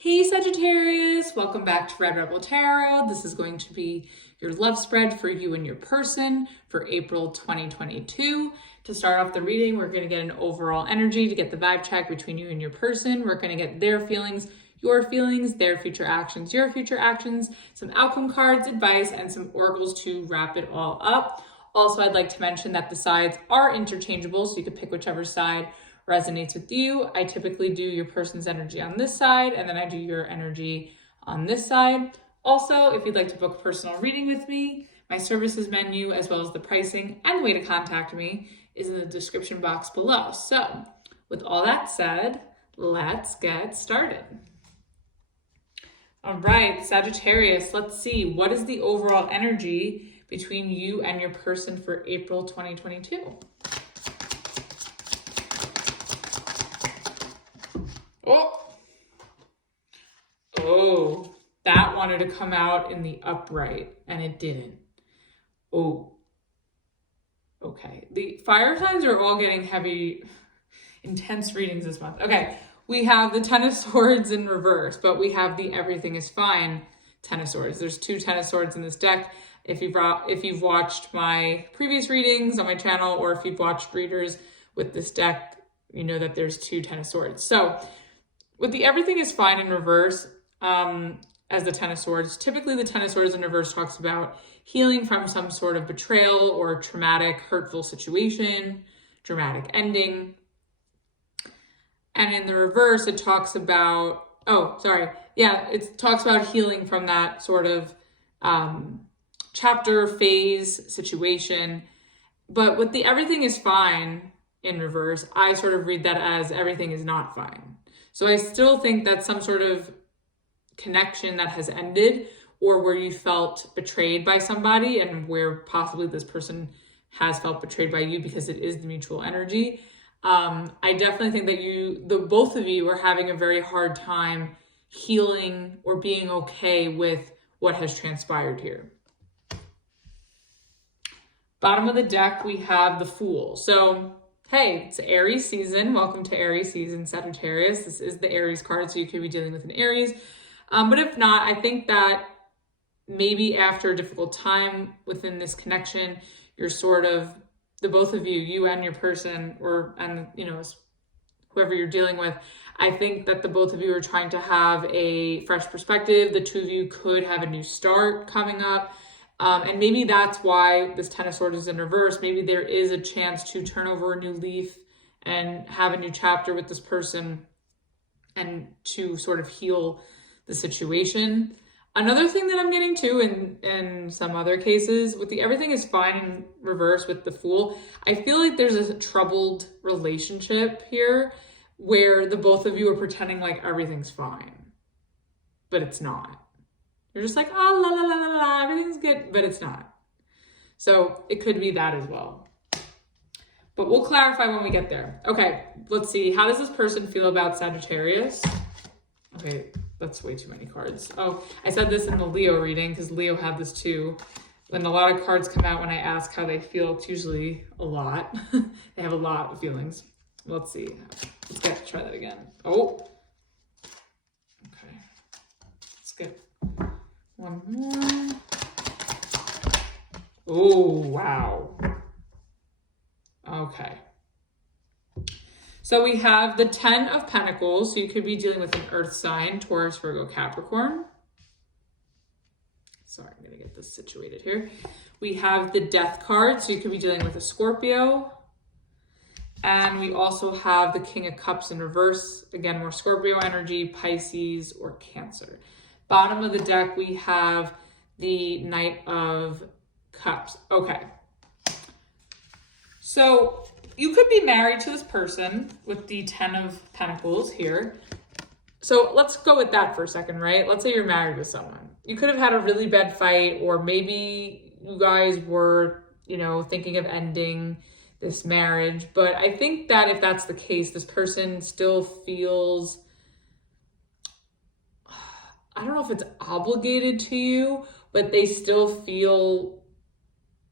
Hey Sagittarius, welcome back to Red Rebel Tarot. This is going to be your love spread for you and your person for April 2022. To start off the reading, we're going to get an overall energy to get the vibe check between you and your person. We're going to get their feelings, your feelings, their future actions, your future actions, some outcome cards, advice, and some oracles to wrap it all up. Also, I'd like to mention that the sides are interchangeable, so you can pick whichever side resonates with you. I typically do your person's energy on this side, and then I do your energy on this side. Also, if you'd like to book a personal reading with me, my services menu, as well as the pricing and the way to contact me, is in the description box below. So, with all that said, let's get started. All right, Sagittarius, let's see. What is the overall energy between you and your person for April 2022? Oh, that wanted to come out in the upright and it didn't. Oh, okay. The fire signs are all getting heavy, intense readings this month. Okay, we have the Ten of Swords in reverse, but we have the Everything is Fine Ten of Swords. There's two Ten of Swords in this deck. If you've watched my previous readings on my channel, or if you've watched readers with this deck, you know that there's two Ten of Swords. So with the Everything is Fine in reverse, as the Ten of Swords, typically the Ten of Swords in reverse talks about healing from some sort of betrayal or traumatic, hurtful situation, dramatic ending. And in the reverse, it talks about, it talks about healing from that sort of chapter, phase, situation. But with the Everything is Fine in reverse, I sort of read that as everything is not fine. So I still think that's some sort of connection that has ended, or where you felt betrayed by somebody, and where possibly this person has felt betrayed by you, because it is the mutual energy. I definitely think that both of you are having a very hard time healing or being okay with what has transpired here. Bottom of the deck, we have the Fool. So, hey, it's Aries season. Welcome to Aries season, Sagittarius. This is the Aries card, so you could be dealing with an Aries. But if not, I think that maybe after a difficult time within this connection, you're sort of, the both of you, you and your person, whoever you're dealing with, I think that the both of you are trying to have a fresh perspective. The two of you could have a new start coming up. And maybe that's why this Ten of Swords is in reverse. Maybe there is a chance to turn over a new leaf and have a new chapter with this person, and to sort of heal the situation. Another thing that I'm getting to in some other cases, with the Everything is Fine in reverse with the Fool, I feel like there's a troubled relationship here where the both of you are pretending like everything's fine, but it's not. You're just like, oh, la, la, la, la, la, everything's good, but it's not. So it could be that as well. But we'll clarify when we get there. Okay, let's see. How does this person feel about Sagittarius? Okay, that's way too many cards. Oh, I said this in the Leo reading, because Leo had this too. When a lot of cards come out when I ask how they feel, it's usually a lot. They have a lot of feelings. Let's see. Let's try that again. Oh. Okay. Let's get one more. Oh, wow. Okay. So we have the Ten of Pentacles. So you could be dealing with an earth sign, Taurus, Virgo, Capricorn. Sorry, I'm going to get this situated here. We have the Death card. So you could be dealing with a Scorpio. And we also have the King of Cups in reverse. Again, more Scorpio energy, Pisces, or Cancer. Bottom of the deck, we have the Knight of Cups. Okay. So you could be married to this person with the Ten of Pentacles here. So let's go with that for a second, right? Let's say you're married with someone. You could have had a really bad fight, or maybe you guys were, thinking of ending this marriage. But I think that if that's the case, this person still feels, I don't know if it's obligated to you, but they still feel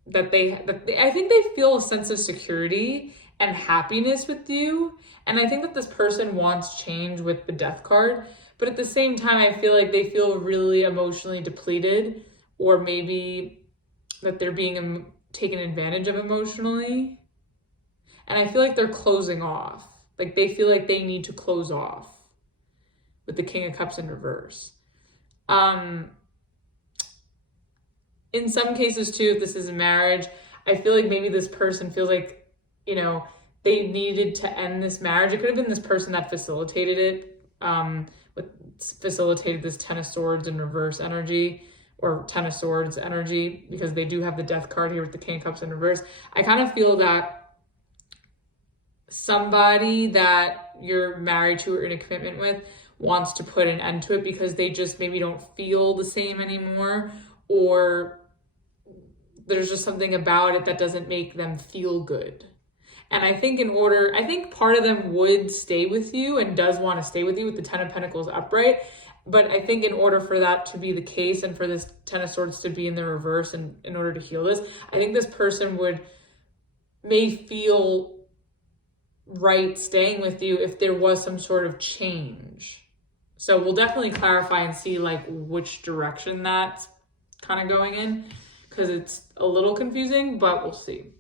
that I think they feel a sense of security, and happiness with you. And I think that this person wants change with the Death card, but at the same time, I feel like they feel really emotionally depleted, or maybe that they're being taken advantage of emotionally. And I feel like they're closing off. Like they feel like they need to close off with the King of Cups in reverse. In some cases too, if this is a marriage, I feel like maybe this person feels like, you know, they needed to end this marriage. It could have been this person that facilitated it, facilitated this Ten of Swords in reverse energy, or Ten of Swords energy, because they do have the Death card here with the King of Cups in reverse. I kind of feel that somebody that you're married to or in a commitment with wants to put an end to it because they just maybe don't feel the same anymore, or there's just something about it that doesn't make them feel good. And I think I think part of them would stay with you and does want to stay with you with the Ten of Pentacles upright. But I think in order for that to be the case and for this Ten of Swords to be in the reverse, and in order to heal this, I think this person may feel right staying with you if there was some sort of change. So we'll definitely clarify and see like which direction that's kind of going in, because it's a little confusing, but we'll see.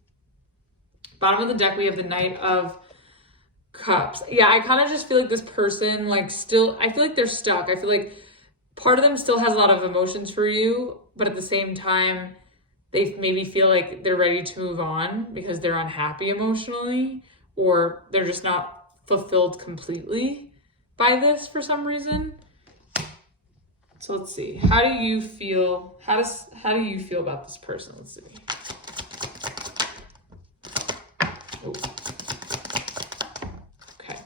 Bottom of the deck, we have the Knight of Cups. Yeah, I kind of just feel like this person, like, still, I feel like they're stuck. I feel like part of them still has a lot of emotions for you, but at the same time, they maybe feel like they're ready to move on because they're unhappy emotionally, or they're just not fulfilled completely by this for some reason. So let's see. How do you feel? How do you feel about this person? Let's see. Oh. Okay.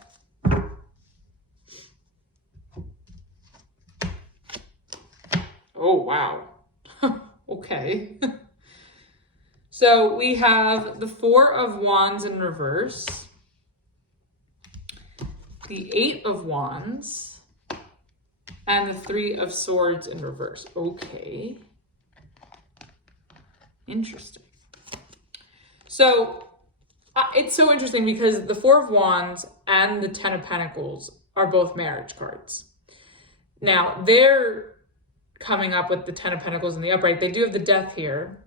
Oh, wow. Okay. So we have the Four of Wands in reverse, the Eight of Wands, and the Three of Swords in reverse. Okay. Interesting. So it's so interesting because the Four of Wands and the Ten of Pentacles are both marriage cards. Now, they're coming up with the Ten of Pentacles in the upright. They do have the Death here,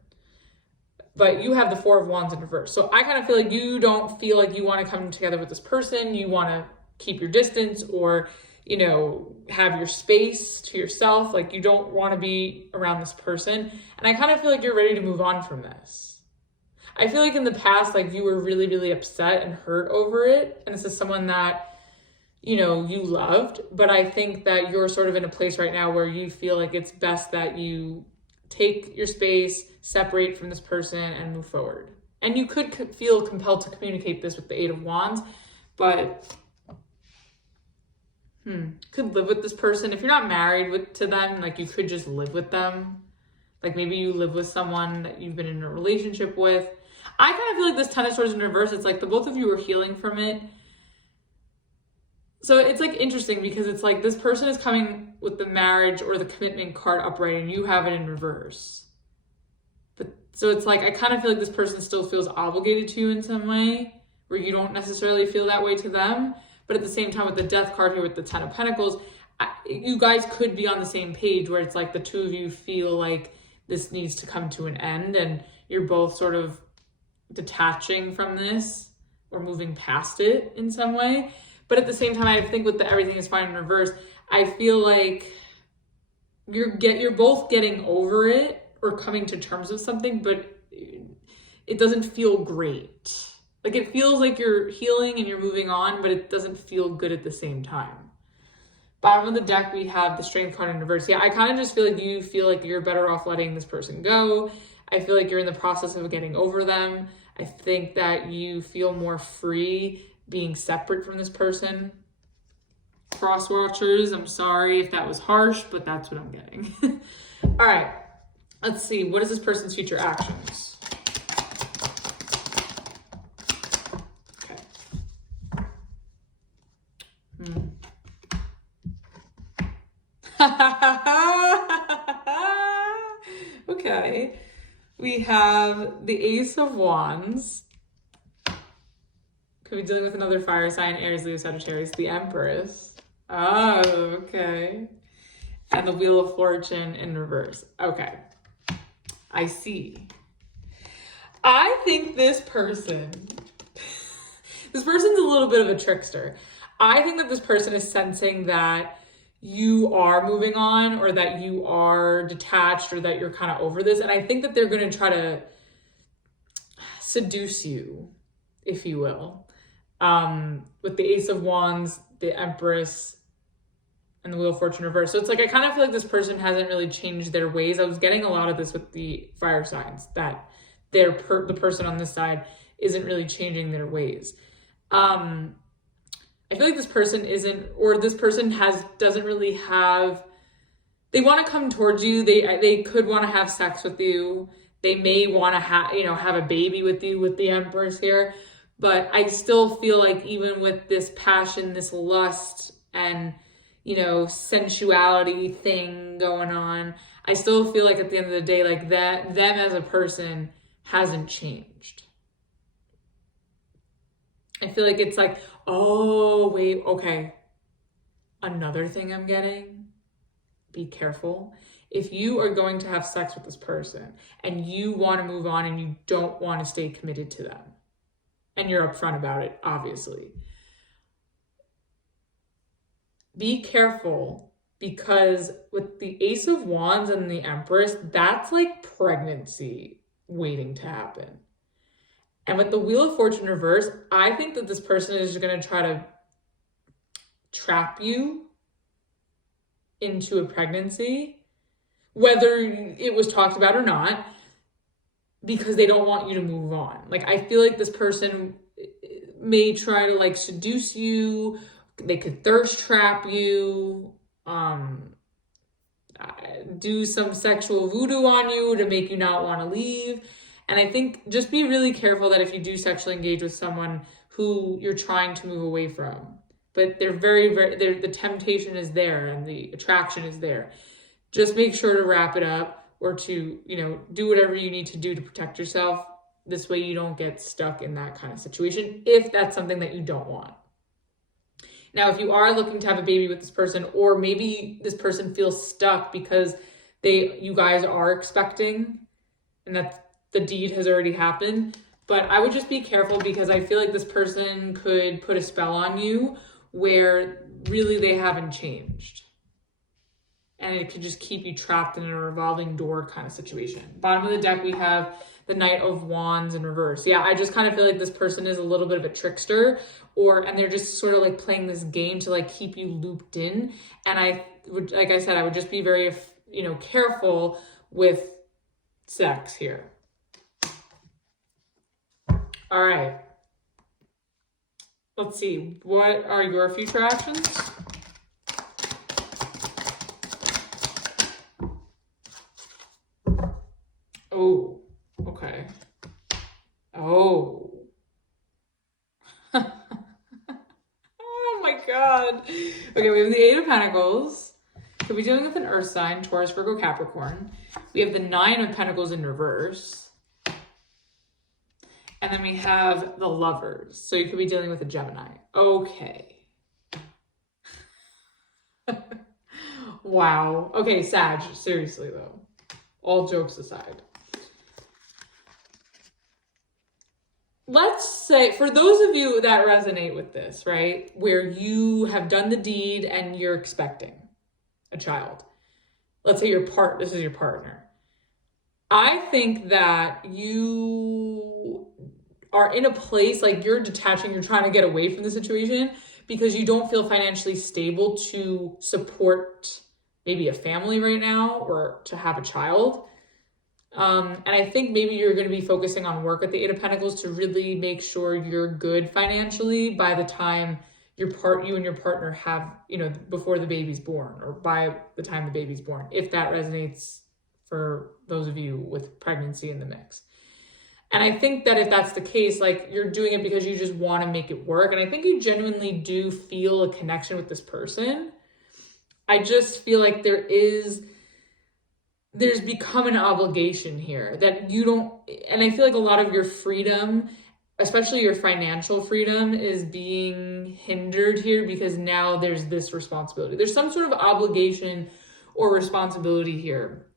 but you have the Four of Wands in reverse. So I kind of feel like you don't feel like you want to come together with this person. You want to keep your distance, or, you know, have your space to yourself. Like, you don't want to be around this person. And I kind of feel like you're ready to move on from this. I feel like in the past, like, you were really, really upset and hurt over it. And this is someone that, you know, you loved. But I think that you're sort of in a place right now where you feel like it's best that you take your space, separate from this person, and move forward. And you could feel compelled to communicate this with the Eight of Wands, but could live with this person. If you're not married to them, like, you could just live with them. Like, maybe you live with someone that you've been in a relationship with. I kind of feel like this Ten of Swords in reverse, it's like the both of you are healing from it. So it's like interesting because it's like this person is coming with the marriage or the commitment card upright and you have it in reverse. But so it's like, I kind of feel like this person still feels obligated to you in some way, where you don't necessarily feel that way to them. But at the same time, with the Death card here with the Ten of Pentacles, you guys could be on the same page where it's like the two of you feel like this needs to come to an end and you're both sort of detaching from this or moving past it in some way. But at the same time, I think with the everything is fine in reverse, I feel like you're both getting over it or coming to terms with something, but it doesn't feel great. Like, it feels like you're healing and you're moving on, but it doesn't feel good at the same time. Bottom of the deck, we have the Strength card in reverse. Yeah, I kind of just feel like you feel like you're better off letting this person go. I feel like you're in the process of getting over them. I think that you feel more free being separate from this person. Cross watchers, I'm sorry if that was harsh, but that's what I'm getting. All right, let's see. What is this person's future actions? Okay, we have the Ace of Wands, Could be dealing with another fire sign, Aries, Leo, Sagittarius, the Empress. Oh, okay. And the Wheel of Fortune in reverse. Okay. I see. I think this person's a little bit of a trickster. I think that this person is sensing that you are moving on, or that you are detached, or that you're kind of over this. And I think that they're going to try to seduce you, if you will. With the Ace of Wands, the Empress, and the Wheel of Fortune reverse. So it's like, I kind of feel like this person hasn't really changed their ways. I was getting a lot of this with the fire signs, that the person on this side isn't really changing their ways. I feel like this person doesn't really have, they want to come towards you. They could want to have sex with you. They may want to have a baby with you, with the Empress here. But I still feel like even with this passion, this lust, and, sensuality thing going on, I still feel like at the end of the day, like them as a person hasn't changed. I feel like it's like, oh, wait, okay. Another thing I'm getting, be careful. If you are going to have sex with this person and you want to move on and you don't want to stay committed to them, and you're upfront about it, obviously, be careful, because with the Ace of Wands and the Empress, that's like pregnancy waiting to happen. And with the Wheel of Fortune reverse, I think that this person is going to try to trap you into a pregnancy, whether it was talked about or not, because they don't want you to move on. Like, I feel like this person may try to like seduce you. They could thirst trap you, do some sexual voodoo on you to make you not want to leave. And I think just be really careful that if you do sexually engage with someone who you're trying to move away from, but they're the temptation is there and the attraction is there, just make sure to wrap it up, or to, do whatever you need to do to protect yourself. This way you don't get stuck in that kind of situation, if that's something that you don't want. Now, if you are looking to have a baby with this person, or maybe this person feels stuck because you guys are expecting, and that the deed has already happened, but I would just be careful, because I feel like this person could put a spell on you where really they haven't changed. And it could just keep you trapped in a revolving door kind of situation. Bottom of the deck, we have the Knight of Wands in reverse. Yeah, I just kind of feel like this person is a little bit of a trickster, and they're just sort of like playing this game to like keep you looped in. And I would just be very, careful with sex here. All right. Let's see. What are your future actions? Oh, okay. Oh. Oh my God. Okay, we have the Eight of Pentacles. Could be dealing with an earth sign, Taurus, Virgo, Capricorn. We have the Nine of Pentacles in reverse. And then we have the Lovers. So you could be dealing with a Gemini. Okay. Wow. Okay, Sag, seriously though. All jokes aside. Let's say, for those of you that resonate with this, right, where you have done the deed and you're expecting a child. Let's say this is your partner. I think that you are in a place like you're detaching, you're trying to get away from the situation because you don't feel financially stable to support maybe a family right now, or to have a child. And I think maybe you're going to be focusing on work at the Eight of Pentacles to really make sure you're good financially by the time you and your partner have, before the baby's born, or by the time the baby's born, if that resonates for those of you with pregnancy in the mix. And I think that if that's the case, like, you're doing it because you just want to make it work. And I think you genuinely do feel a connection with this person. I just feel like there's become an obligation here that you don't, and I feel like a lot of your freedom especially your financial freedom is being hindered here because now there's this responsibility. There's some sort of obligation or responsibility here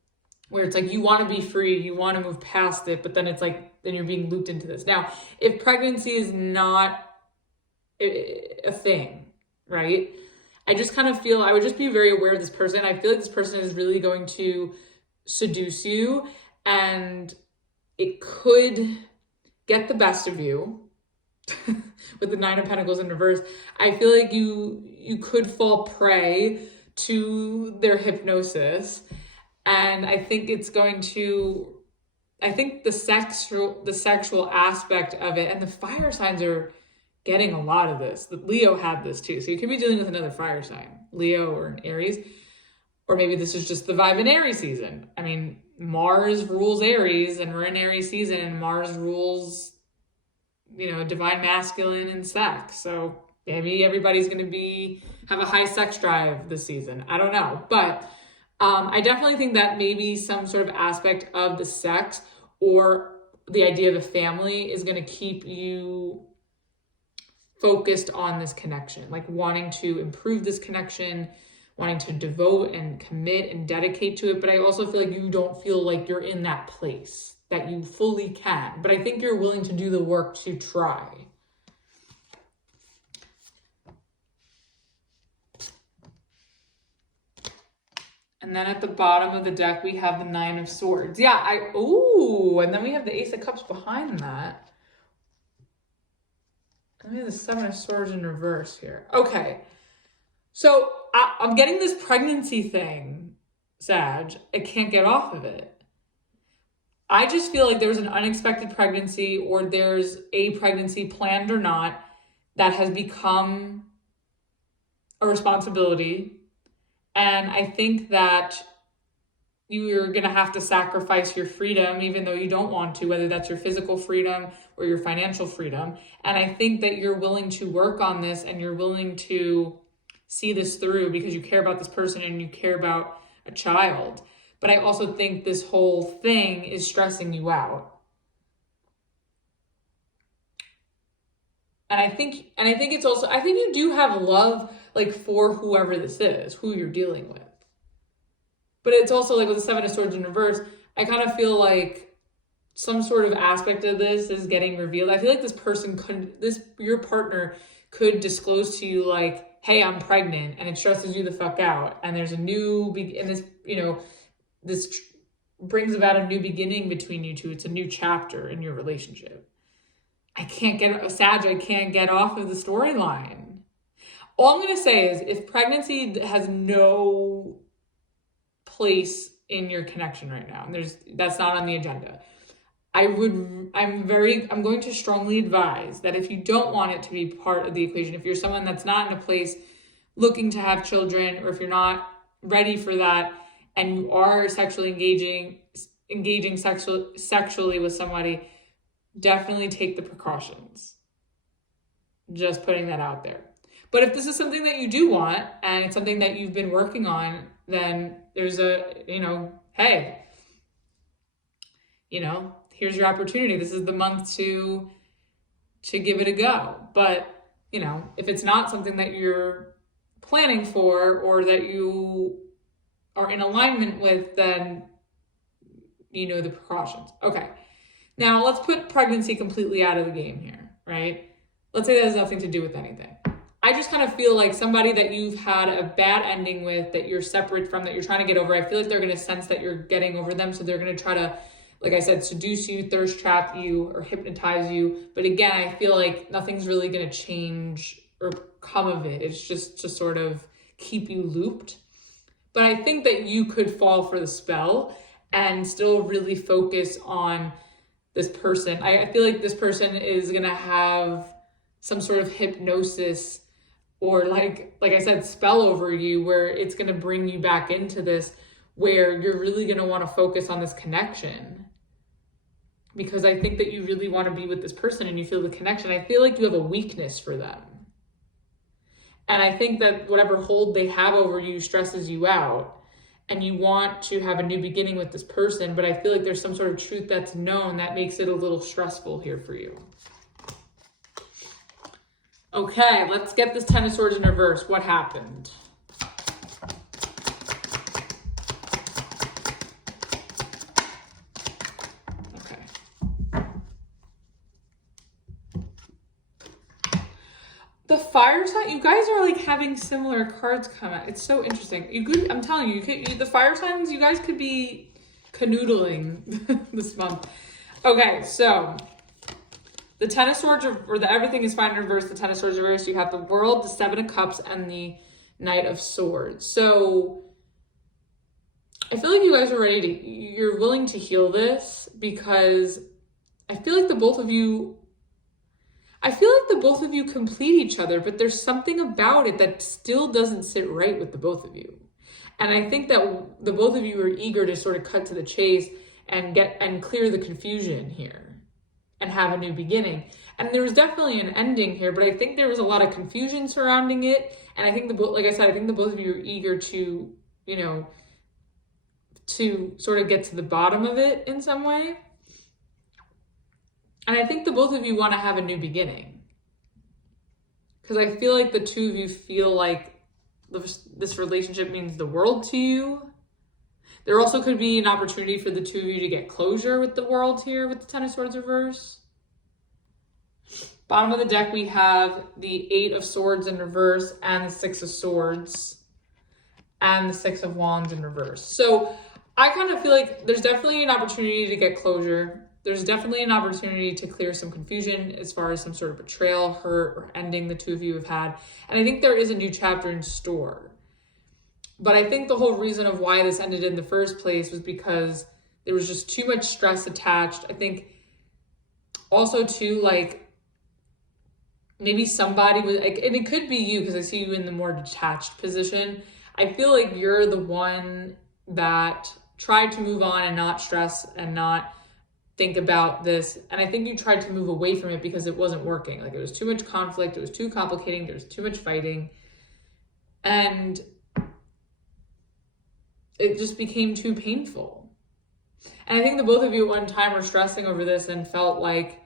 where it's like you want to be free, you want to move past it, but then it's like, then you're being looped into this. Now, if pregnancy is not a thing, right? I just kind of feel, I would just be very aware of this person. I feel like this person is really going to seduce you, and it could get the best of you with the Nine of Pentacles in reverse. I feel like you could fall prey to their hypnosis, and I think it's going to, I think the sexual aspect of it, and the fire signs are getting a lot of this. The Leo had this too, so you could be dealing with another fire sign, Leo or an Aries, or maybe this is just the vibe in Aries season. I mean, Mars rules Aries, and we're in Aries season, and Mars rules, you know, divine masculine and sex. So maybe everybody's going to have a high sex drive this season. I don't know. But I definitely think that maybe some sort of aspect of the sex or the idea of a family is going to keep you focused on this connection, like wanting to improve this connection, wanting to devote and commit and dedicate to it. But I also feel like you don't feel like you're in that place that you fully can. But I think you're willing to do the work to try. And then at the bottom of the deck, we have the Nine of Swords. Yeah, and then we have the Ace of Cups behind that. And we have the Seven of Swords in reverse here. Okay. So I'm getting this pregnancy thing, Sag. I can't get off of it. I just feel like there's an unexpected pregnancy, or there's a pregnancy, planned or not, that has become a responsibility. And I think that you're going to have to sacrifice your freedom, even though you don't want to, whether that's your physical freedom or your financial freedom. And I think that you're willing to work on this, and you're willing to see this through because you care about this person and you care about a child. But I also think this whole thing is stressing you out. And I think it's also, I think you do have love, like, for whoever this is, who you're dealing with. But it's also like with the Seven of Swords in reverse, I kind of feel like some sort of aspect of this is getting revealed. I feel like this person your partner could disclose to you, like, hey, I'm pregnant, and it stresses you the fuck out. And there's this brings about a new beginning between you two. It's a new chapter in your relationship. I can't get off of the storyline. All I'm going to say is, if pregnancy has no place in your connection right now, and that's not on the agenda, I'm going to strongly advise that if you don't want it to be part of the equation, if you're someone that's not in a place looking to have children, or if you're not ready for that, and you are sexually engaging sexually with somebody, definitely take the precautions. Just putting that out there. But if this is something that you do want, and it's something that you've been working on, then there's hey, here's your opportunity. This is the month to give it a go. But, if it's not something that you're planning for, or that you are in alignment with, then the precautions. Okay. Now let's put pregnancy completely out of the game here, right? Let's say that has nothing to do with anything. I just kind of feel like somebody that you've had a bad ending with, that you're separate from, that you're trying to get over, I feel like they're going to sense that you're getting over them. So they're going to try to, like I said, seduce you, thirst trap you, or hypnotize you. But again, I feel like nothing's really going to change or come of it. It's just to sort of keep you looped. But I think that you could fall for the spell and still really focus on this person. I feel like this person is going to have some sort of hypnosis, or like I said, spell over you, where it's going to bring you back into this, where you're really going to want to focus on this connection. Because I think that you really want to be with this person and you feel the connection. I feel like you have a weakness for them. And I think that whatever hold they have over you stresses you out, and you want to have a new beginning with this person. But I feel like there's some sort of truth that's known that makes it a little stressful here for you. Okay, let's get this Ten of Swords in reverse. What happened? Okay. The fire sign, you guys are like having similar cards come out. It's so interesting. You could, I'm telling you, the fire signs, you guys could be canoodling this month. Okay, so the Ten of Swords, or the everything is fine in reverse, the Ten of Swords reverse, you have the World, the Seven of Cups, and the Knight of Swords. So I feel like you guys are ready to, you're willing to heal this, because I feel like the both of you complete each other, but there's something about it that still doesn't sit right with the both of you. And I think that the both of you are eager to sort of cut to the chase and clear the confusion here and have a new beginning. And there was definitely an ending here, but I think there was a lot of confusion surrounding it. And I think like I said, I think the both of you are eager to, to sort of get to the bottom of it in some way. And I think the both of you want to have a new beginning. Because I feel like the two of you feel like this relationship means the world to you. There also could be an opportunity for the two of you to get closure with the World here with the Ten of Swords reverse. Bottom of the deck, we have the Eight of Swords in reverse and the Six of Swords and the Six of Wands in reverse. So I kind of feel like there's definitely an opportunity to get closure. There's definitely an opportunity to clear some confusion as far as some sort of betrayal, hurt, or ending the two of you have had. And I think there is a new chapter in store. But I think the whole reason of why this ended in the first place was because there was just too much stress attached. I think also too, like, maybe somebody was like, and it could be you because I see you in the more detached position. I feel like you're the one that tried to move on and not stress and not think about this. And I think you tried to move away from it because it wasn't working. Like, it was too much conflict. It was too complicating. There was too much fighting. And it just became too painful. And I think the both of you at one time were stressing over this and felt like,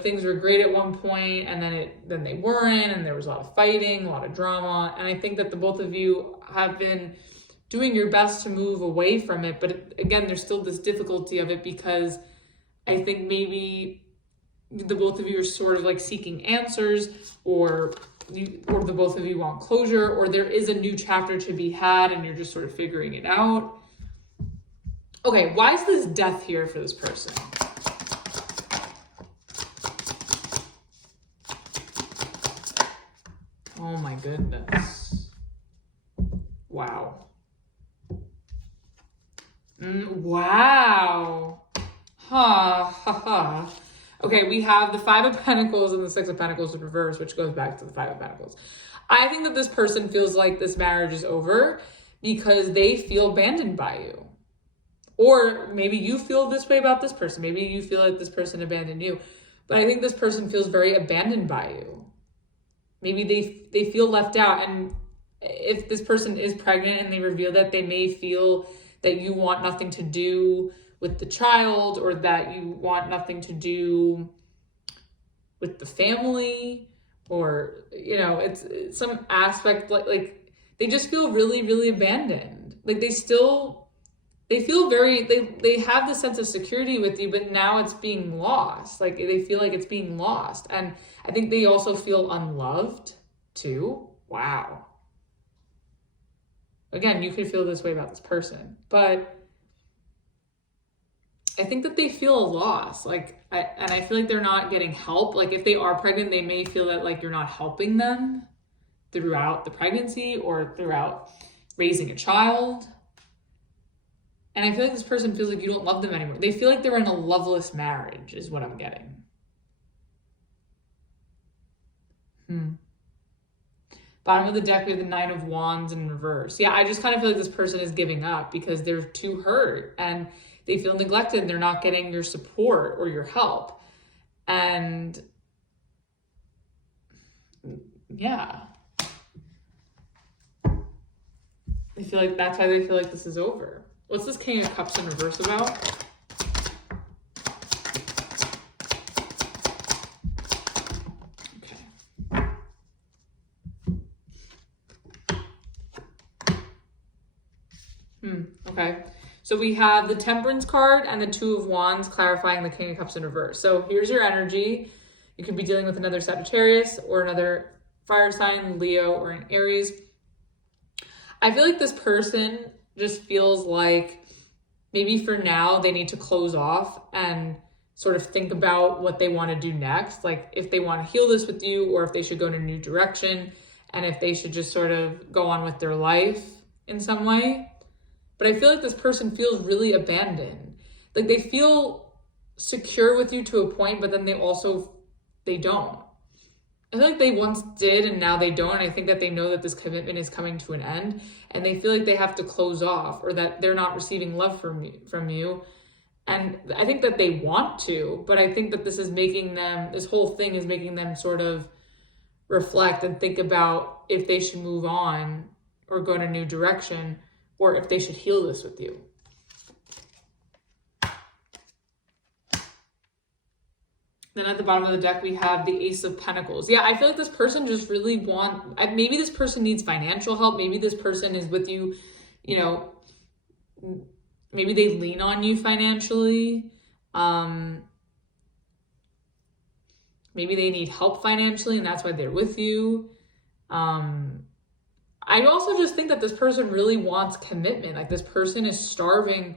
things were great at one point and then they weren't, and there was a lot of fighting, a lot of drama. And I think that the both of you have been doing your best to move away from it. But again, there's still this difficulty of it because I think maybe the both of you are sort of like seeking answers, or the both of you want closure, or there is a new chapter to be had and you're just sort of figuring it out. Okay, why is this Death here for this person? Oh my goodness. Wow. Wow. Ha ha ha. Okay, we have the Five of Pentacles and the Six of Pentacles in reverse, which goes back to the Five of Pentacles. I think that this person feels like this marriage is over because they feel abandoned by you. Or maybe you feel this way about this person. Maybe you feel like this person abandoned you. But I think this person feels very abandoned by you. Maybe they feel left out. And if this person is pregnant and they reveal that, they may feel that you want nothing to do with the child, or that you want nothing to do with the family, or, it's some aspect like they just feel really, really abandoned. Like they feel they have the sense of security with you, but now it's being lost. Like they feel like it's being lost. And I think they also feel unloved too. Wow. Again, you could feel this way about this person, but I think that they feel a loss. And I feel like they're not getting help. Like if they are pregnant, they may feel that like you're not helping them throughout the pregnancy or throughout raising a child. And I feel like this person feels like you don't love them anymore. They feel like they're in a loveless marriage is what I'm getting. Bottom of the deck, we have the Nine of Wands in reverse. Yeah, I just kind of feel like this person is giving up because they're too hurt and they feel neglected and they're not getting your support or your help. And yeah, I feel like that's why they feel like this is over. What's this King of Cups in reverse about? Okay. Okay. So we have the Temperance card and the Two of Wands clarifying the King of Cups in reverse. So here's your energy. You could be dealing with another Sagittarius or another fire sign, Leo, or an Aries. I feel like this person just feels like maybe for now they need to close off and sort of think about what they want to do next. Like if they want to heal this with you, or if they should go in a new direction, and if they should just sort of go on with their life in some way. But I feel like this person feels really abandoned. Like they feel secure with you to a point, but then they don't. I feel like they once did and now they don't. I think that they know that this commitment is coming to an end, and they feel like they have to close off, or that they're not receiving love from you. And I think that they want to, but I think that this whole thing is making them sort of reflect and think about if they should move on or go in a new direction, or if they should heal this with you. Then at the bottom of the deck, we have the Ace of Pentacles. Yeah, I feel like this person just really maybe this person needs financial help. Maybe this person is with you, maybe they lean on you financially. Maybe they need help financially and that's why they're with you. I also just think that this person really wants commitment. Like this person is starving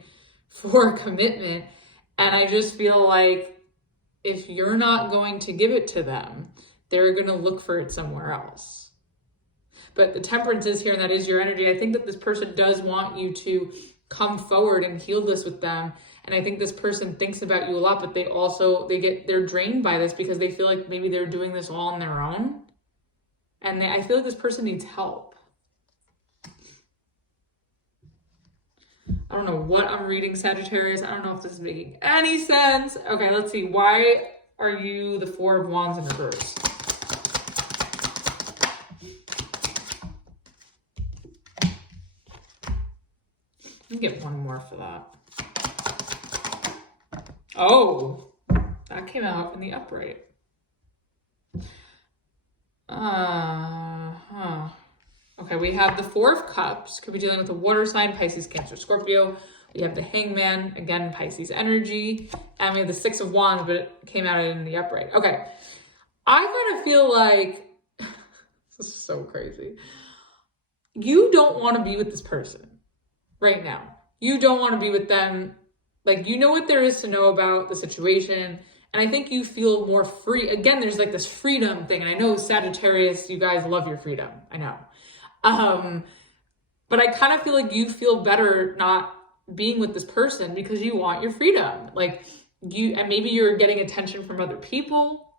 for commitment. And I just feel like if you're not going to give it to them, they're going to look for it somewhere else. But the Temperance is here, and that is your energy. I think that this person does want you to come forward and heal this with them. And I think this person thinks about you a lot, but they're drained by this because they feel like maybe they're doing this all on their own. And I feel like this person needs help. I don't know what I'm reading, Sagittarius. I don't know if this is making any sense. Okay, let's see. Why are you the Four of Wands in reverse? Let me get one more for that. Oh, that came out in the upright. Okay, we have the Four of Cups. Could be dealing with a water sign, Pisces, Cancer, Scorpio. We have the Hangman, again, Pisces energy. And we have the Six of Wands, but it came out in the upright. Okay, I kind of feel like, this is so crazy. You don't want to be with this person right now. You don't want to be with them. Like, you know what there is to know about the situation. And I think you feel more free. Again, there's like this freedom thing. And I know Sagittarius, you guys love your freedom. I know. But I kind of feel like you feel better not being with this person because you want your freedom. Like and maybe you're getting attention from other people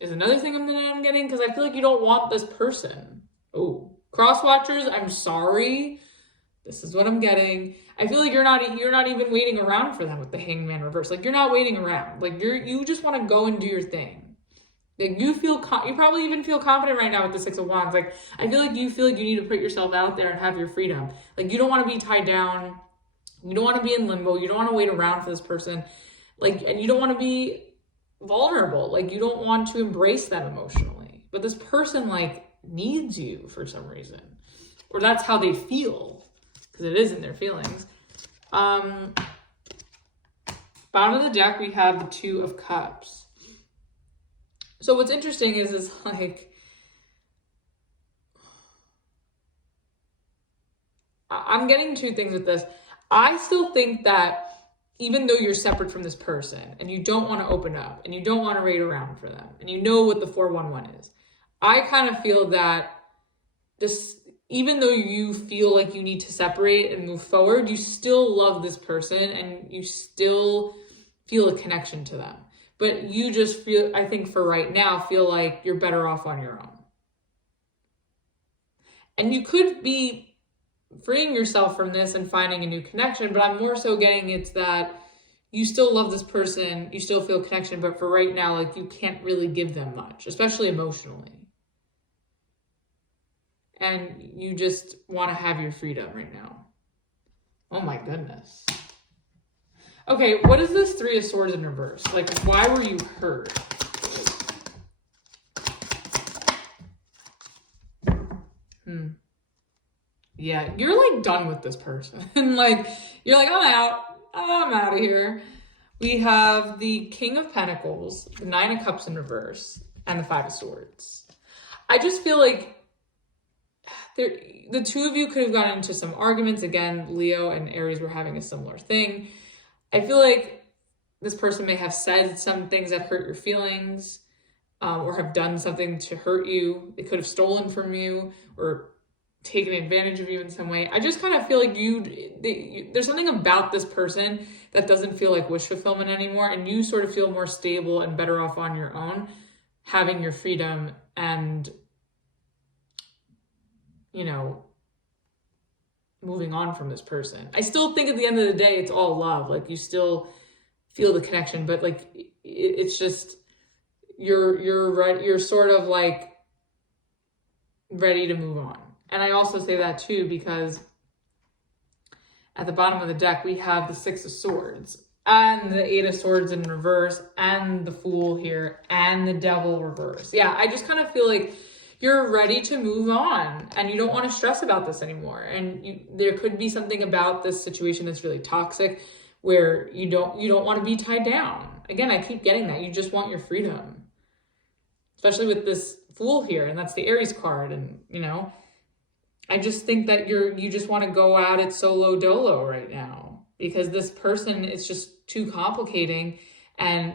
is another thing I'm getting, because I feel like you don't want this person. Oh, cross watchers, I'm sorry. This is what I'm getting. I feel like you're not even waiting around for them with the Hangman reverse. Like you're not waiting around. Like you just want to go and do your thing. Like you probably even feel confident right now with the Six of Wands. Like I feel like you need to put yourself out there and have your freedom. Like you don't want to be tied down. You don't want to be in limbo. You don't want to wait around for this person. Like, and you don't want to be vulnerable. Like you don't want to embrace them emotionally. But this person like needs you for some reason, or that's how they feel, because it is in their feelings. Bottom of the deck, we have the Two of Cups. So what's interesting is like, I'm getting two things with this. I still think that even though you're separate from this person and you don't want to open up and you don't want to wait around for them and you know what the 411 is, I kind of feel that even though you feel like you need to separate and move forward, you still love this person and you still feel a connection to them. But you just feel, I think for right now, feel like you're better off on your own. And you could be freeing yourself from this and finding a new connection, but I'm more so getting it's that you still love this person, you still feel connection, but for right now, like you can't really give them much, especially emotionally. And you just want to have your freedom right now. Oh my goodness. Okay, what is this Three of Swords in reverse? Like, why were you hurt? Yeah, you're like done with this person. Like, you're like, I'm out of here. We have the King of Pentacles, the Nine of Cups in reverse, and the Five of Swords. I just feel like the two of you could have gotten into some arguments. Again, Leo and Aries were having a similar thing. I feel like this person may have said some things that hurt your feelings, or have done something to hurt you. They could have stolen from you or taken advantage of you in some way. I just kind of feel like there's something about this person that doesn't feel like wish fulfillment anymore, and you sort of feel more stable and better off on your own, having your freedom and, you know, moving on from this person. I still think at the end of the day, it's all love. Like, you still feel the connection, but like, it's just, you're sort of like ready to move on. And I also say that too, because at the bottom of the deck, we have the Six of Swords and the Eight of Swords in reverse and the Fool here and the Devil reverse. Yeah, I just kind of feel like you're ready to move on and you don't want to stress about this anymore. And there could be something about this situation that's really toxic where you don't want to be tied down. Again, I keep getting that. You just want your freedom, especially with this Fool here, and that's the Aries card. And, you know, I just think that you just want to go at it solo dolo right now, because this person is just too complicating and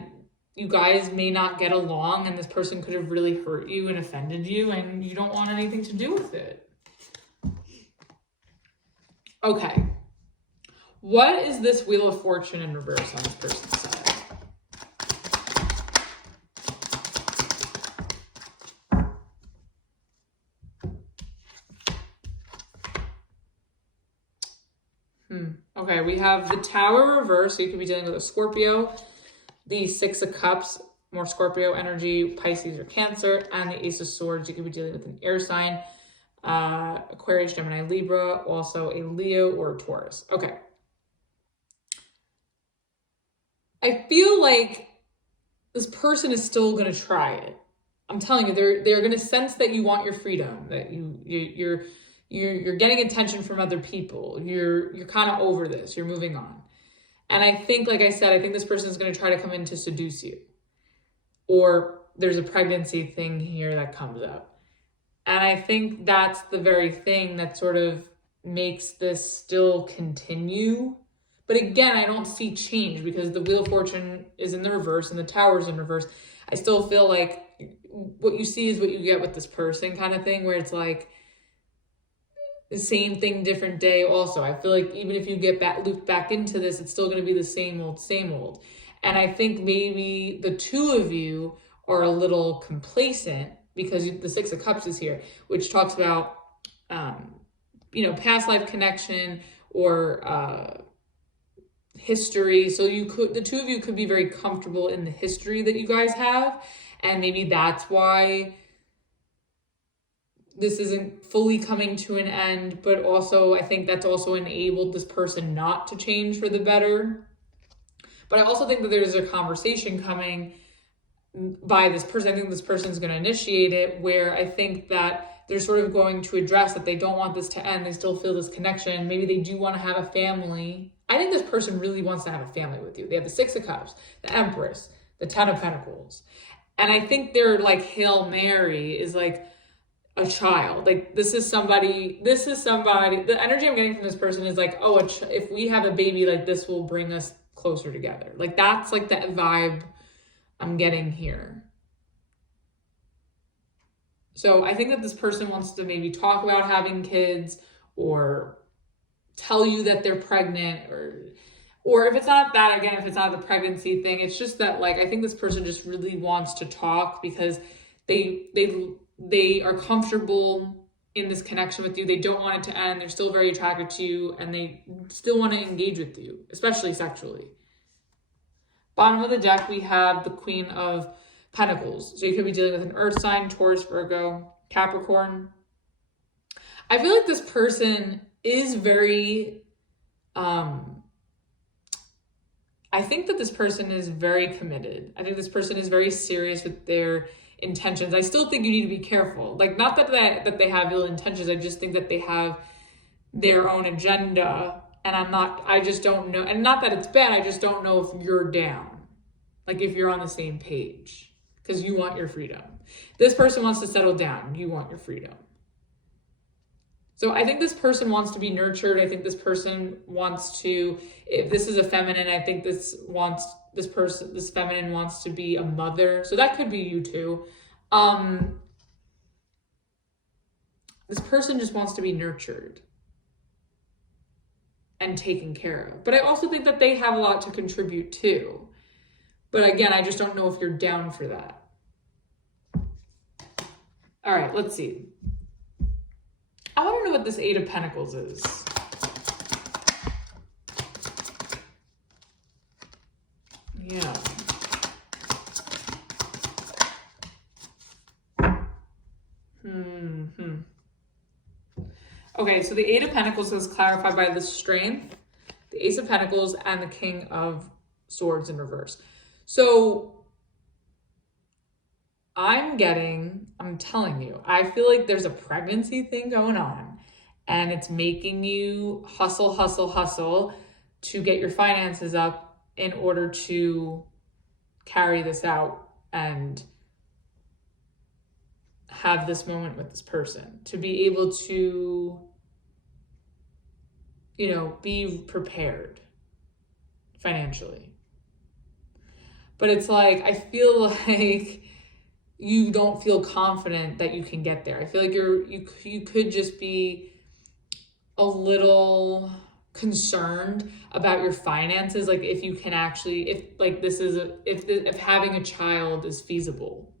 you guys may not get along, and this person could have really hurt you and offended you, and you don't want anything to do with it. Okay. What is this Wheel of Fortune in reverse on this person's side? Okay, we have the Tower reverse, so you could be dealing with a Scorpio, the Six of Cups, more Scorpio energy, Pisces or Cancer, and the Ace of Swords, you could be dealing with an air sign, Aquarius, Gemini, Libra, also a Leo or a Taurus. Okay. I feel like this person is still going to try it. I'm telling you, they're going to sense that you want your freedom, that you're getting attention from other people. You're kind of over this. You're moving on. And I think, like I said, I think this person is going to try to come in to seduce you. Or there's a pregnancy thing here that comes up. And I think that's the very thing that sort of makes this still continue. But again, I don't see change because the Wheel of Fortune is in the reverse and the Tower is in reverse. I still feel like what you see is what you get with this person kind of thing, where it's like, the same thing, different day also. I feel like even if you get looped back into this, it's still going to be the same old. And I think maybe the two of you are a little complacent because the Six of Cups is here, which talks about, past life connection or history. So the two of you could be very comfortable in the history that you guys have. And maybe that's why this isn't fully coming to an end, but also I think that's also enabled this person not to change for the better. But I also think that there's a conversation coming by this person. I think this person is going to initiate it, where I think that they're sort of going to address that they don't want this to end. They still feel this connection. Maybe they do want to have a family. I think this person really wants to have a family with you. They have the Six of Cups, the Empress, the Ten of Pentacles. And I think their like Hail Mary is like a child. Like this is somebody, the energy I'm getting from this person is like, oh, if we have a baby, like this will bring us closer together. Like that's like the vibe I'm getting here. So I think that this person wants to maybe talk about having kids or tell you that they're pregnant, or if it's not that, again, if it's not the pregnancy thing, it's just that like, I think this person just really wants to talk because they are comfortable in this connection with you. They don't want it to end. They're still very attracted to you and they still want to engage with you, especially sexually. Bottom of the deck, we have the Queen of Pentacles. So you could be dealing with an earth sign, Taurus, Virgo, Capricorn. I feel like this person is very, I think that this person is very committed. I think this person is very serious with their intentions. I still think you need to be careful. Like, not that they have ill intentions. I just think that they have their own agenda. And I just don't know. And not that it's bad, I just don't know if you're down. Like if you're on the same page, because you want your freedom. This person wants to settle down. You want your freedom. So I think this person wants to be nurtured. I think this person wants to, if this is a feminine, I think this feminine wants to be a mother. So that could be you too. This person just wants to be nurtured and taken care of. But I also think that they have a lot to contribute too. But again, I just don't know if you're down for that. All right, let's see. I want to know what this Eight of Pentacles is. Yeah. Okay, so the Eight of Pentacles is clarified by the Strength, the Ace of Pentacles, and the King of Swords in reverse. So I'm telling you, I feel like there's a pregnancy thing going on, and it's making you hustle to get your finances up in order to carry this out and have this moment with this person, to be able to, be prepared financially. But it's like, I feel like you don't feel confident that you can get there. I feel like you could just be a little concerned about your finances, like if you can actually, if having a child is feasible,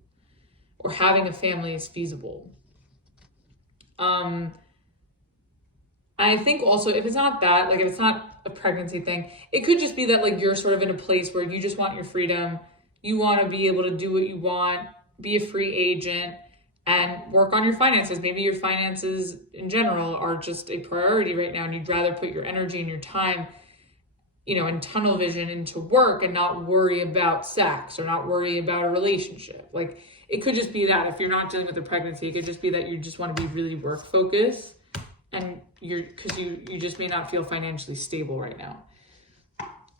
or having a family is feasible. I think also, if it's not that, like if it's not a pregnancy thing, it could just be that like you're sort of in a place where you just want your freedom. You want to be able to do what you want, be a free agent, and work on your finances. Maybe your finances in general are just a priority right now, and you'd rather put your energy and your time, in tunnel vision into work and not worry about sex or not worry about a relationship. Like it could just be that if you're not dealing with a pregnancy, it could just be that you just want to be really work focused, and because you just may not feel financially stable right now.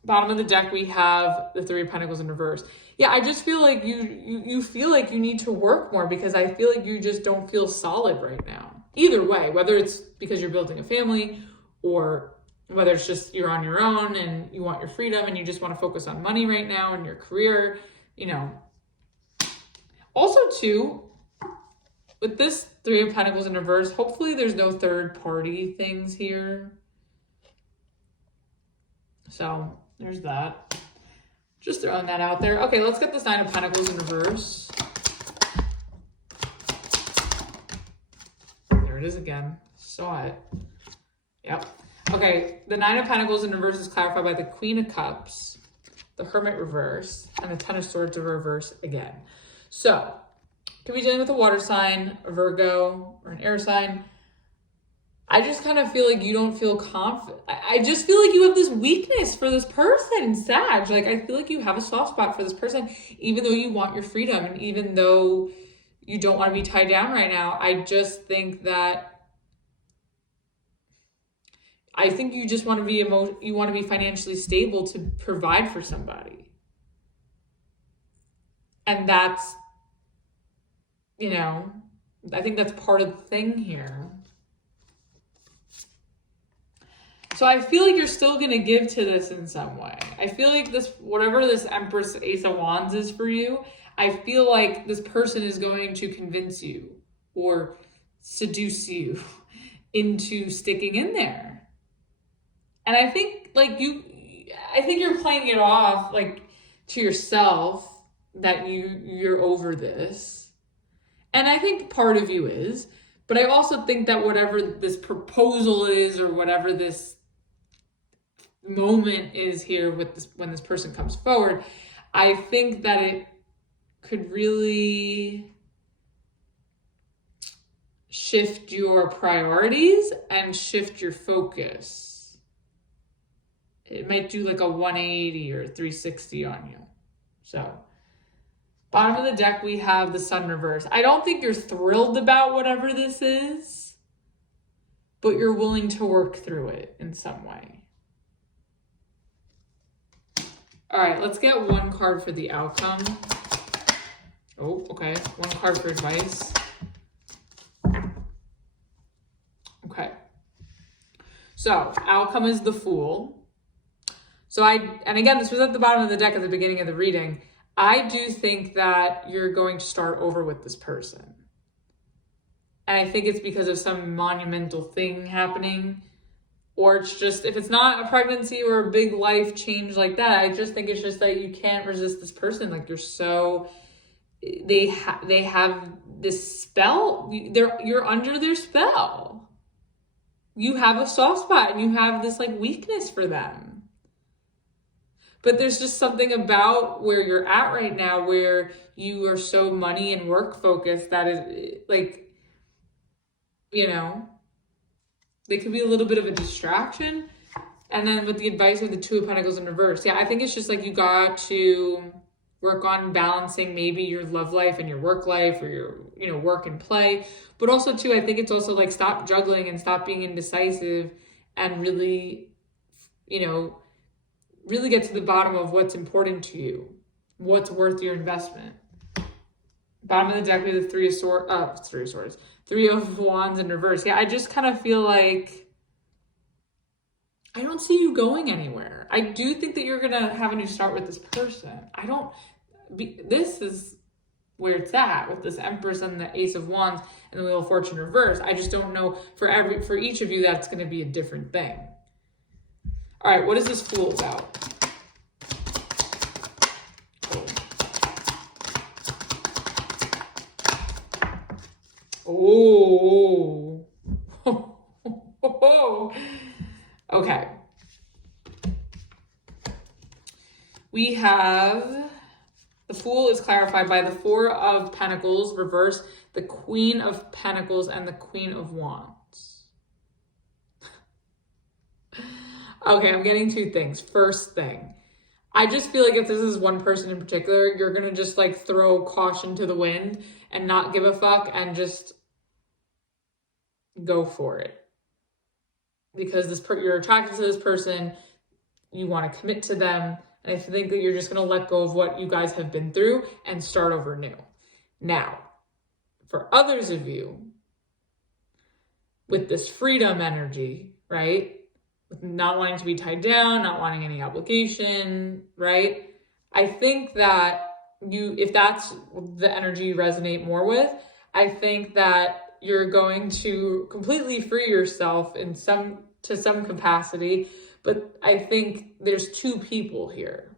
Bottom of the deck, we have the Three of Pentacles in reverse. Yeah, I just feel like you feel like you need to work more, because I feel like you just don't feel solid right now. Either way, whether it's because you're building a family, or whether it's just you're on your own and you want your freedom and you just want to focus on money right now and your career, Also too, with this Three of Pentacles in reverse, hopefully there's no third party things here. So there's that. Just throwing that out there. Okay, let's get this Nine of Pentacles in reverse. There it is again. Saw it. Yep. Okay, the Nine of Pentacles in reverse is clarified by the Queen of Cups, the Hermit reverse, and the Ten of Swords in reverse again. So, could be dealing with a water sign, a Virgo, or an air sign. I just kind of feel like you don't feel confident. I just feel like you have this weakness for this person, Sag. Like, I feel like you have a soft spot for this person, even though you want your freedom, and even though you don't want to be tied down right now. I just think that you just want to be you want to be financially stable to provide for somebody. And that's, I think that's part of the thing here. So I feel like you're still going to give to this in some way. I feel like whatever this Empress Ace of Wands is for you, I feel like this person is going to convince you or seduce you into sticking in there. And I think you're playing it off like to yourself that you're over this. And I think part of you is, but I also think that whatever this proposal is, or whatever this moment is here with this, when this person comes forward, I think that it could really shift your priorities and shift your focus. It might do like a 180 or 360 on you. So, bottom of the deck, we have the Sun reverse. I don't think you're thrilled about whatever this is, but you're willing to work through it in some way. All right, let's get one card for the outcome. Oh, okay. One card for advice. Okay. So, outcome is the Fool. So and again, this was at the bottom of the deck at the beginning of the reading. I do think that you're going to start over with this person. And I think it's because of some monumental thing happening. Or it's just, if it's not a pregnancy or a big life change like that, I just think it's just that you can't resist this person. Like, you're so, they have this spell. You're under their spell. You have a soft spot and you have this like weakness for them. But there's just something about where you're at right now where you are so money and work focused that is like, you know, they could be a little bit of a distraction. And then with the advice of the Two of Pentacles in reverse, yeah, I think it's just like you got to work on balancing maybe your love life and your work life, or your, you know, work and play. But also too, I think it's also like stop juggling and stop being indecisive and really, you know, really get to the bottom of what's important to you, what's worth your investment. Bottom of the deck, we have the Three of Wands in reverse. Yeah, I just kind of feel like I don't see you going anywhere. I do think that you're going to have a new start with this person. This is where it's at with this Empress and the Ace of Wands and the Wheel of Fortune reverse. I just don't know for each of you, that's going to be a different thing. All right, what is this Fool about? Oh. Okay. We have the Fool is clarified by the Four of Pentacles reverse, the Queen of Pentacles, and the Queen of Wands. Okay, I'm getting two things. First thing, I just feel like if this is one person in particular, you're going to just like throw caution to the wind and not give a fuck and just go for it. Because you're attracted to this person, you want to commit to them, and I think that you're just going to let go of what you guys have been through and start over new. Now, for others of you, with this freedom energy, right? With not wanting to be tied down, not wanting any obligation, right? I think that if that's the energy you resonate more with, I think that you're going to completely free yourself to some capacity. But I think there's two people here.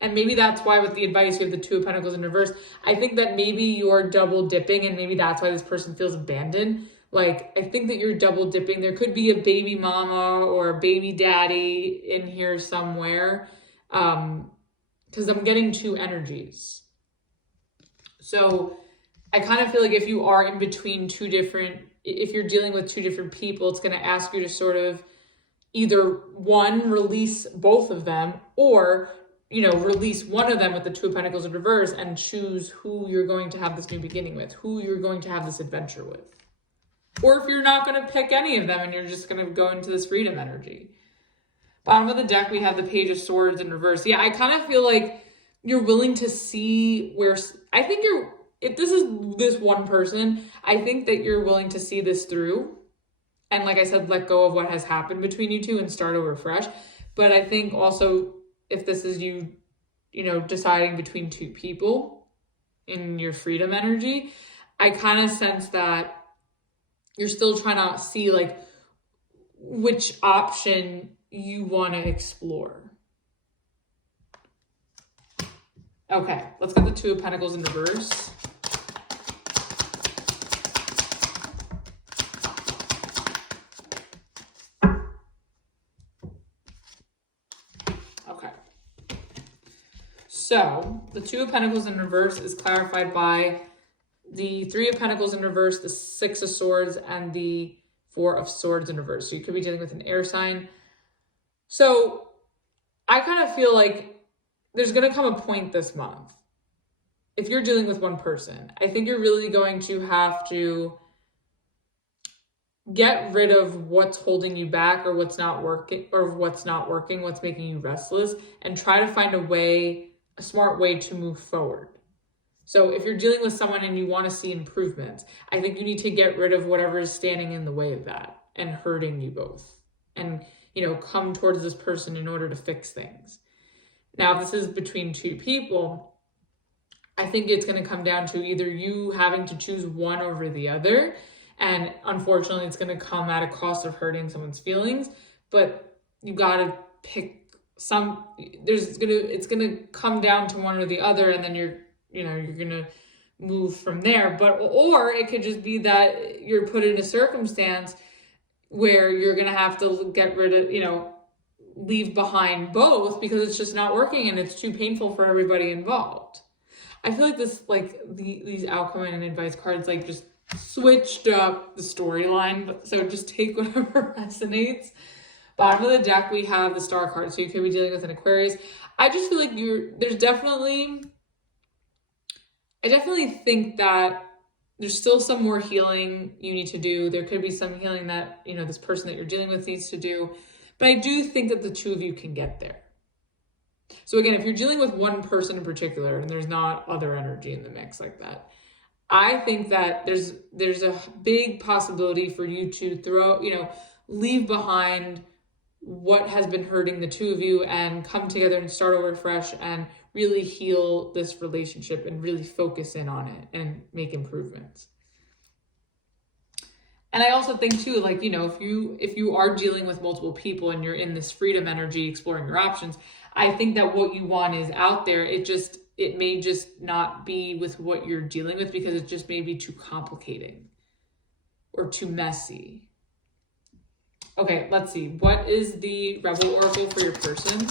And maybe that's why with the advice, you have the Two of Pentacles in reverse. I think that maybe you're double dipping and maybe that's why this person feels abandoned. Like, I think that you're double dipping. There could be a baby mama or a baby daddy in here somewhere. Because I'm getting two energies. So I kind of feel like if you are in between if you're dealing with two different people, it's going to ask you to sort of either one, release both of them, or, you know, release one of them with the Two of Pentacles in reverse and choose who you're going to have this new beginning with, who you're going to have this adventure with. Or if you're not going to pick any of them and you're just going to go into this freedom energy. Bottom of the deck, we have the Page of Swords in reverse. Yeah, I kind of feel like you're willing to see if this is this one person, I think that you're willing to see this through. And like I said, let go of what has happened between you two and start over fresh. But I think also if this is you, you know, deciding between two people in your freedom energy, I kind of sense that you're still trying to see like which option you want to explore. Okay, let's get the Two of Pentacles in reverse. Okay. So, the Two of Pentacles in reverse is clarified by the Three of Pentacles in reverse, the Six of Swords, and the Four of Swords in reverse. So you could be dealing with an air sign. So I kind of feel like there's going to come a point this month, if you're dealing with one person, I think you're really going to have to get rid of what's holding you back or what's not working, what's making you restless, and try to find a smart way to move forward. So if you're dealing with someone and you want to see improvements, I think you need to get rid of whatever is standing in the way of that and hurting you both, and, come towards this person in order to fix things. Now, if this is between two people, I think it's going to come down to either you having to choose one over the other. And unfortunately, it's going to come at a cost of hurting someone's feelings, but you got to pick some, it's going to come down to one or the other, and then you're going to move from there. Or it could just be that you're put in a circumstance where you're going to have to get rid of, leave behind both because it's just not working and it's too painful for everybody involved. I feel like these outcome and advice cards, just switched up the storyline. So just take whatever resonates. Bottom of the deck, we have the Star card. So you could be dealing with an Aquarius. I just feel like I definitely think that there's still some more healing you need to do. There could be some healing that, this person that you're dealing with needs to do. But I do think that the two of you can get there. So again, if you're dealing with one person in particular and there's not other energy in the mix like that, I think that there's a big possibility for you to leave behind what has been hurting the two of you and come together and start over fresh and really heal this relationship and really focus in on it and make improvements. And I also think too, if you are dealing with multiple people and you're in this freedom energy, exploring your options, I think that what you want is out there. It may just not be with what you're dealing with because it just may be too complicated or too messy. Okay, let's see. What is the Rebel Oracle for your person?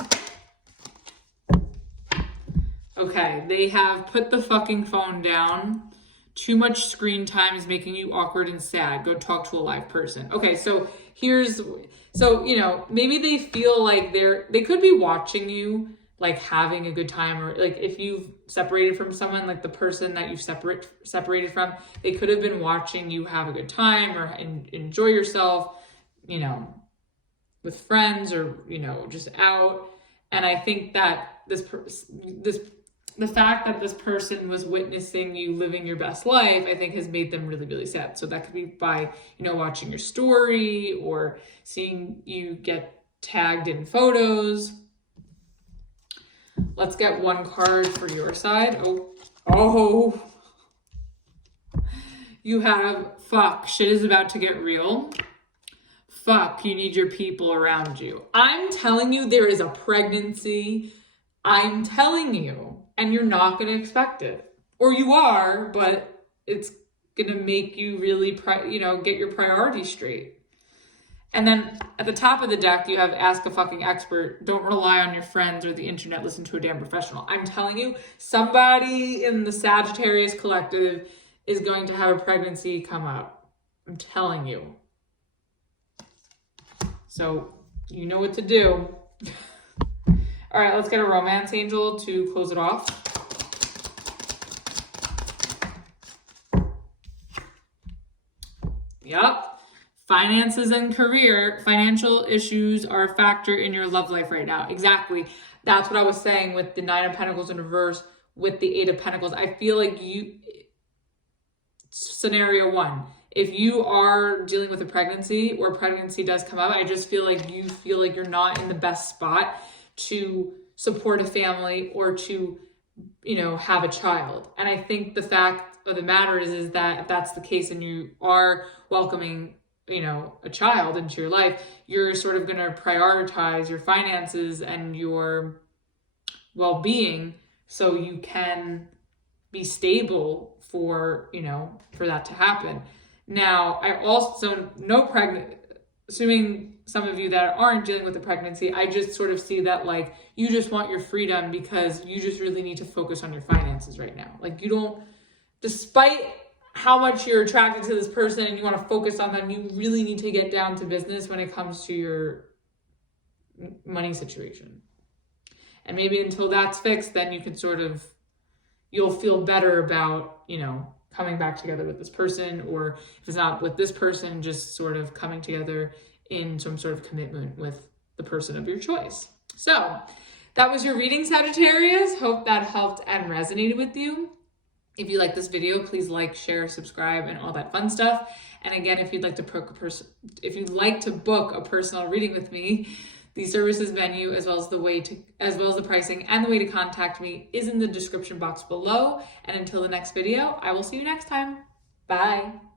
Okay, they have put the fucking phone down. Too much screen time is making you awkward and sad. Go talk to a live person. Okay, so maybe they feel like they could be watching you, having a good time, or if you've separated from someone, the person that you've separated from, they could have been watching you have a good time or enjoy yourself, with friends or, just out. And I think that the fact that this person was witnessing you living your best life, I think has made them really, really sad. So that could be by, watching your story or seeing you get tagged in photos. Let's get one card for your side. Oh, you have fuck. Shit is about to get real. Fuck, you need your people around you. I'm telling you, there is a pregnancy. I'm telling you. And you're not going to expect it. Or you are, but it's going to make you really, get your priorities straight. And then at the top of the deck, you have ask a fucking expert. Don't rely on your friends or the internet. Listen to a damn professional. I'm telling you, somebody in the Sagittarius collective is going to have a pregnancy come up. I'm telling you. So you know what to do. All right, let's get a romance angel to close it off. Yep. Finances and career. Financial issues are a factor in your love life right now. Exactly. That's what I was saying with the Nine of Pentacles in reverse, with the Eight of Pentacles. I feel like scenario one, if you are dealing with a pregnancy or pregnancy does come up, I just feel like you feel like you're not in the best spot to support a family or to, have a child. And I think the fact of the matter is that if that's the case and you are welcoming, a child into your life, you're sort of going to prioritize your finances and your well-being so you can be stable for that to happen. Now, I also assuming some of you that aren't dealing with a pregnancy, I just sort of see that you just want your freedom because you just really need to focus on your finances right now. You don't, despite how much you're attracted to this person and you want to focus on them, you really need to get down to business when it comes to your money situation. And maybe until that's fixed, then you can you'll feel better about, coming back together with this person, or if it's not with this person, just sort of coming together in some sort of commitment with the person of your choice. So that was your reading, Sagittarius. Hope that helped and resonated with you. If you like this video, please like, share, subscribe, and all that fun stuff. And again, if you'd like to book a personal reading with me, the services venue, as well as the pricing and the way to contact me, is in the description box below. And until the next video, I will see you next time. Bye.